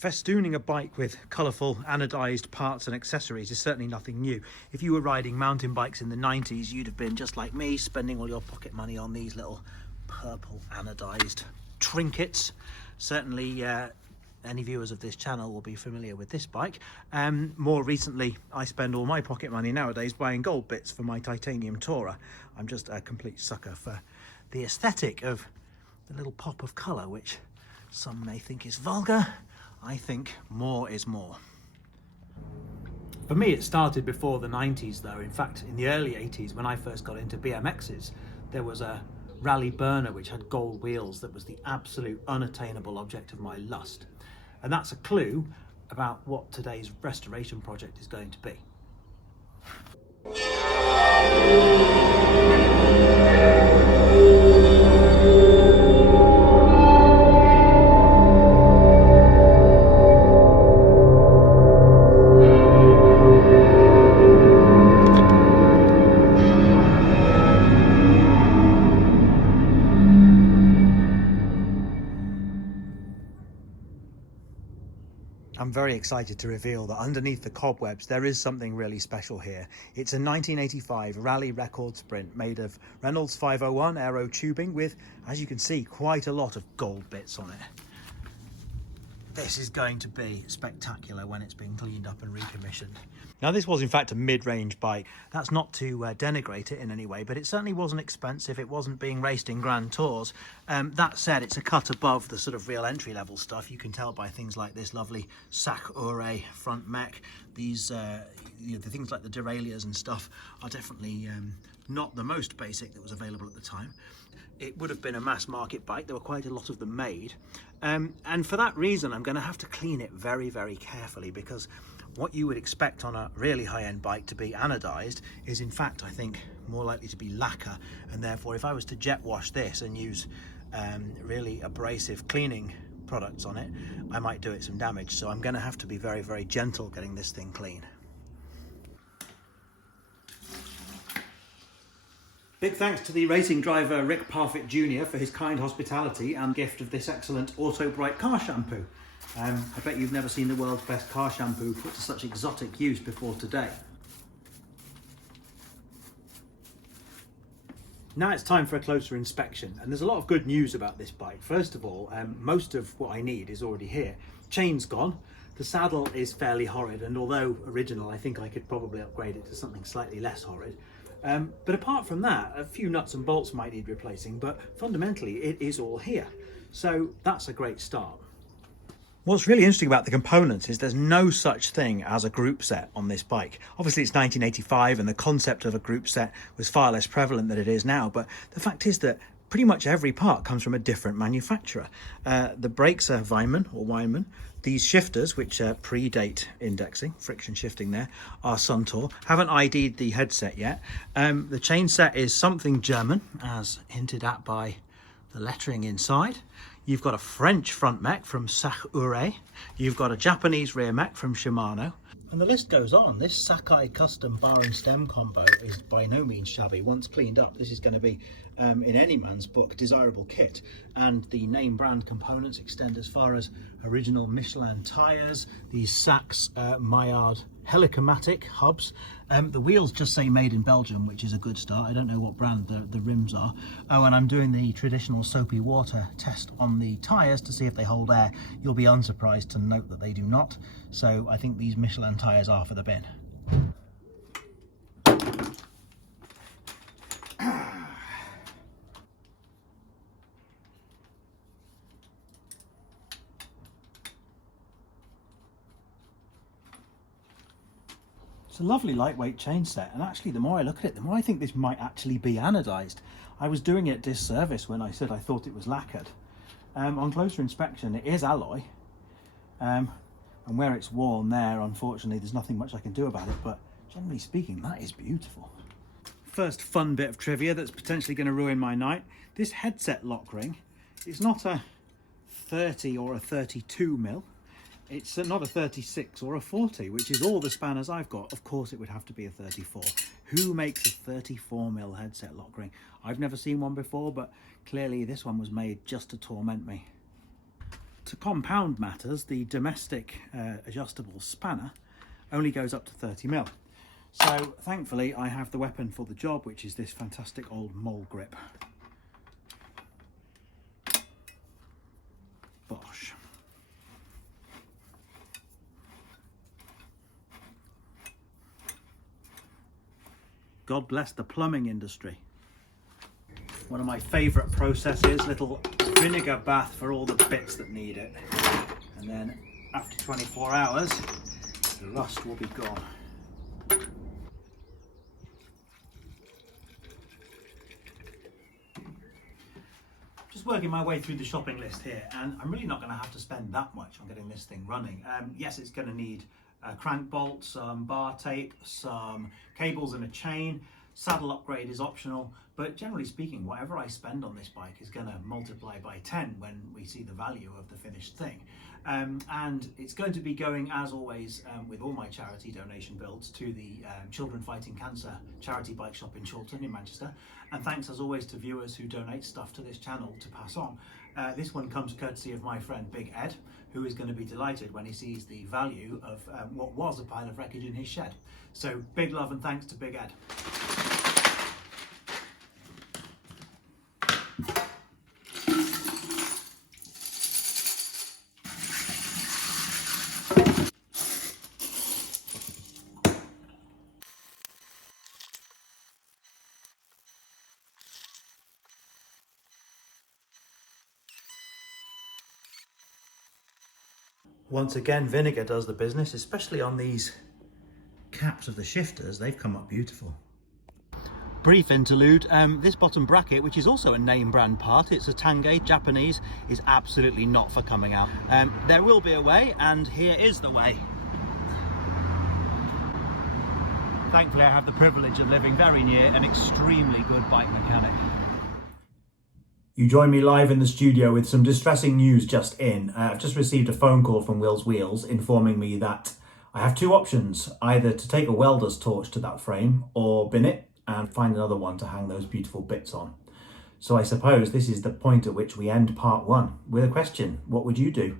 Festooning a bike with colourful anodised parts and accessories is certainly nothing new. If you were riding mountain bikes in the 90s, you'd have been just like me, spending all your pocket money on these little purple anodised trinkets. Certainly any viewers of this channel will be familiar with this bike. More recently, I spend all my pocket money nowadays buying gold bits for my titanium tourer. I'm just a complete sucker for the aesthetic of the little pop of colour, which some may think is vulgar. I think more is more. For me, it started before the 90s though. In fact, in the early 80s, when I first got into BMXs, there was a rally burner which had gold wheels that was the absolute unattainable object of my lust. And that's a clue about what today's restoration project is going to be. I'm very excited to reveal that underneath the cobwebs there is something really special here. It's a 1985 rally record sprint made of Reynolds 501 aero tubing with, as you can see, quite a lot of gold bits on it. This is going to be spectacular when it's been cleaned up and recommissioned. Now, this was in fact a mid-range bike. That's not to denigrate it in any way, but it certainly wasn't expensive. It wasn't being raced in grand tours. That said, it's a cut above the sort of real entry-level stuff. You can tell by things like this lovely Sakura front mech. These, the things like the derailleurs and stuff are definitely not the most basic that was available at the time. It would have been a mass market bike. There were quite a lot of them made. And for that reason, I'm going to have to clean it very, very carefully, because what you would expect on a really high-end bike to be anodized is in fact, I think, more likely to be lacquer. And therefore, if I was to jet wash this and use really abrasive cleaning products on it, I might do it some damage. So I'm going to have to be very, very gentle getting this thing clean. Big thanks to the racing driver Rick Parfitt Jr. for his kind hospitality and gift of this excellent Auto Bright car shampoo. I bet you've never seen the world's best car shampoo put to such exotic use before today. Now it's time for a closer inspection, and there's a lot of good news about this bike. First of all, most of what I need is already here. Chain's gone. The saddle is fairly horrid, and although original, I think I could probably upgrade it to something slightly less horrid. But apart from that, a few nuts and bolts might need replacing, but fundamentally it is all here. So that's a great start. What's really interesting about the components is there's no such thing as a group set on this bike. Obviously it's 1985 and the concept of a group set was far less prevalent than it is now, but the fact is that pretty much every part comes from a different manufacturer. The brakes are Weinmann. These shifters, which predate indexing, friction shifting there, are Suntour. Haven't ID'd the headset yet. The chain set is something German, as hinted at by the lettering inside. You've got a French front mech from Sakura. You've got a Japanese rear mech from Shimano. And the list goes on. This Sakai custom bar and stem combo is by no means shabby. Once cleaned up, this is going to be, in any man's book, desirable kit. And the name brand components extend as far as original Michelin tyres, these Sachs Maillard helicomatic hubs. The wheels just say made in Belgium, which is a good start. I don't know what brand the rims are. Oh, and I'm doing the traditional soapy water test on the tyres to see if they hold air. You'll be unsurprised to note that they do not. So I think these Michelin tyres are for the bin. It's a lovely lightweight chain set, and actually the more I look at it, the more I think this might actually be anodized. I was doing it disservice when I said I thought it was lacquered. On closer inspection, it is alloy, and where it's worn there, unfortunately, there's nothing much I can do about it, but generally speaking, that is beautiful. First fun bit of trivia that's potentially going to ruin my night. This headset lock ring is not a 30 or a 32 mil. It's not a 36 or a 40, which is all the spanners I've got. Of course, it would have to be a 34. Who makes a 34 mil headset lock ring? I've never seen one before, but clearly this one was made just to torment me. to compound matters, the domestic adjustable spanner only goes up to 30mm. So thankfully I have the weapon for the job, which is this fantastic old mole grip. Bosh. God bless the plumbing industry. One of my favourite processes, little vinegar bath for all the bits that need it. And then after 24 hours, the rust will be gone. Just working my way through the shopping list here, and I'm really not going to have to spend that much on getting this thing running. Yes, it's going to need a crank bolt, some bar tape, some cables and a chain. Saddle upgrade is optional, but generally speaking, whatever I spend on this bike is going to multiply by 10 when we see the value of the finished thing. And it's going to be going, as always, with all my charity donation builds, to the Children Fighting Cancer charity bike shop in Chorlton in Manchester. And thanks as always to viewers who donate stuff to this channel to pass on. This one comes courtesy of my friend Big Ed, who is going to be delighted when he sees the value of what was a pile of wreckage in his shed. So big love and thanks to Big Ed. Once again, vinegar does the business, especially on these caps of the shifters. They've come up beautiful. Brief interlude, this bottom bracket, which is also a name brand part, it's a Tangay, Japanese, is absolutely not for coming out. There will be a way, and here is the way. Thankfully I have the privilege of living very near an extremely good bike mechanic. You join me live in the studio with some distressing news just in. I've just received a phone call from Will's Wheels informing me that I have two options, either to take a welder's torch to that frame or bin it and find another one to hang those beautiful bits on. So I suppose this is the point at which we end part one with a question. What would you do?